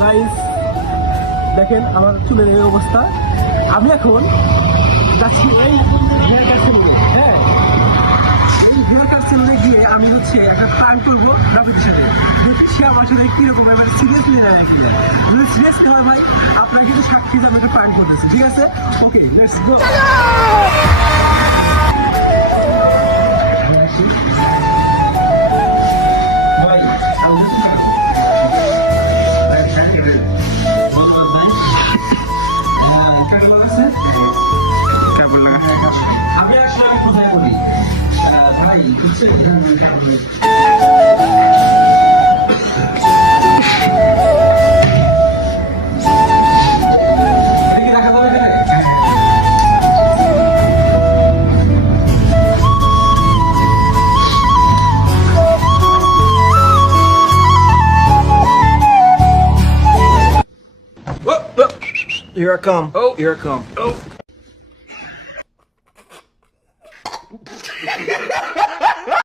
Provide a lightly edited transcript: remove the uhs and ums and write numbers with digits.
Guys দেখেন আমার চুলের এই অবস্থা। আমি এখন যাচ্ছি এই হেয়ার কাট সেলুনে। হ্যাঁ, এই হেয়ার কাট সেলুনে গিয়ে আমি হচ্ছে একটা প্ল্যান করবো রাবির সাথে, দেখি সে আমার সাথে কিরকম এবার সিরিয়াসলি নেয় নাকি না। যদি সিরিয়াসলি হয় ভাই, আপনার কিন্তু সাক্ষী যে আমি একটা প্ল্যান করতেছি, ঠিক আছে? ওকে, লেটস গো। ভাই আমি আসলে কোথায় বলি ভাই রাখা যাবে এখানে? Here I come. Oh, here I come. Oh.